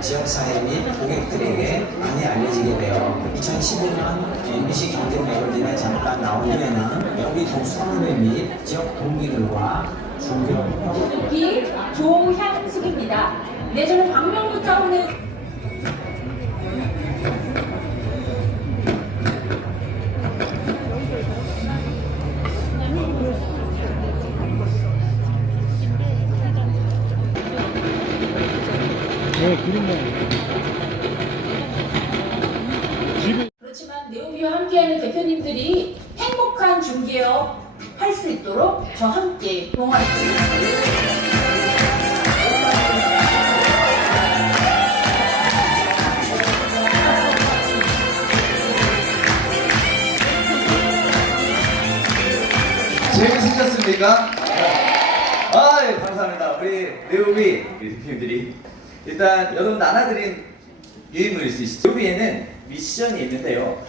사회 및 고객들에게 많이 알려지게 되어 2015년 MBC 경제 매거진에 잠깐 나온 후에는 여기 독서원회 및 지역 동기들과 특히 조향숙입니다. 네, 저는 광명구 타 네, 그림만. 그렇지만 네오비와 함께하는 대표님들이 행복한 중개업 할 수 있도록 저 함께 동원했습니다. 재밌으셨습니까? 아, 예, 감사합니다. 우리 네오비 우리 대표님들이 일단 여러분 나눠드린 유인물 있으시죠? 네오비에는 미션이 있는데요.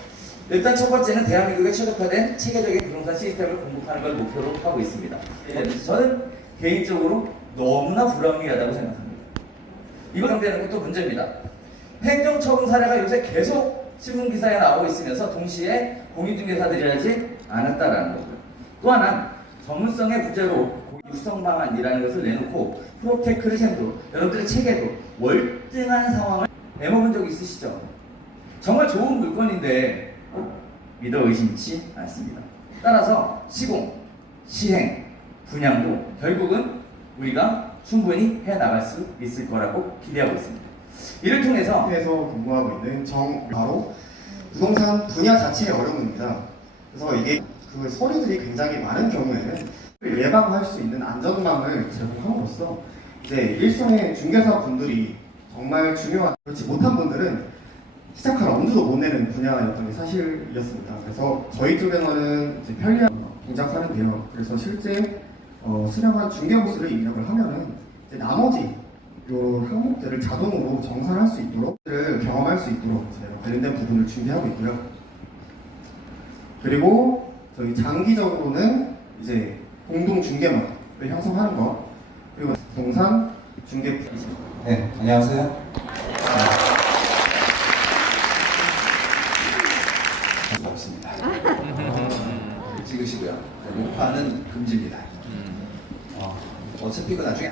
일단 첫 번째는 대한민국에 최적화된 체계적인 부동산 시스템을 공급하는 걸 목표로 하고 있습니다. 예, 저는 개인적으로 너무나 불합리하다고 생각합니다. 이거 상대하는 것도 문제입니다. 행정처분 사례가 요새 계속 신문기사에 나오고 있으면서 동시에 공인중개사들이 하지 않았다라는 거고요. 또 하나 전문성의 부재로 육성 방안이라는 것을 내놓고 프로테크를 셈으로 여러분들의 체계도 월등한 상황을 내먹은 적 있으시죠? 정말 좋은 물건인데 믿어 의심치 않습니다. 따라서 시공, 시행, 분양도 결국은 우리가 충분히 해 나갈 수 있을 거라고 기대하고 있습니다. 이를 통해서 에서 근무하고 있는 정 바로 부동산 분야 자체의 어려움입니다. 그래서 이게 그 서류들이 굉장히 많은 경우에는 예방할 수 있는 안전망을 제공함으로써 이제 일선의 중개사 분들이 정말 중요한 그렇지 못한 분들은 시작할 엄두도 못 내는 분야였던 게 사실이었습니다. 그래서 저희 쪽에서는 편리한 동작하는데요. 그래서 실제 어, 수령한 중개보수를 입력을 하면은 나머지 요 항목들을 자동으로 정산할 수 있도록 를 경험할 수 있도록 관련된 부분을 준비하고 있고요. 그리고 저희 장기적으로는 이제 공동 중개망을 형성하는 것 그리고 동산 중개 네, 안녕하세요. 없습니다. 찍으시고요. 네, 목파는 금지입니다. 어, 어차피 이거 나중에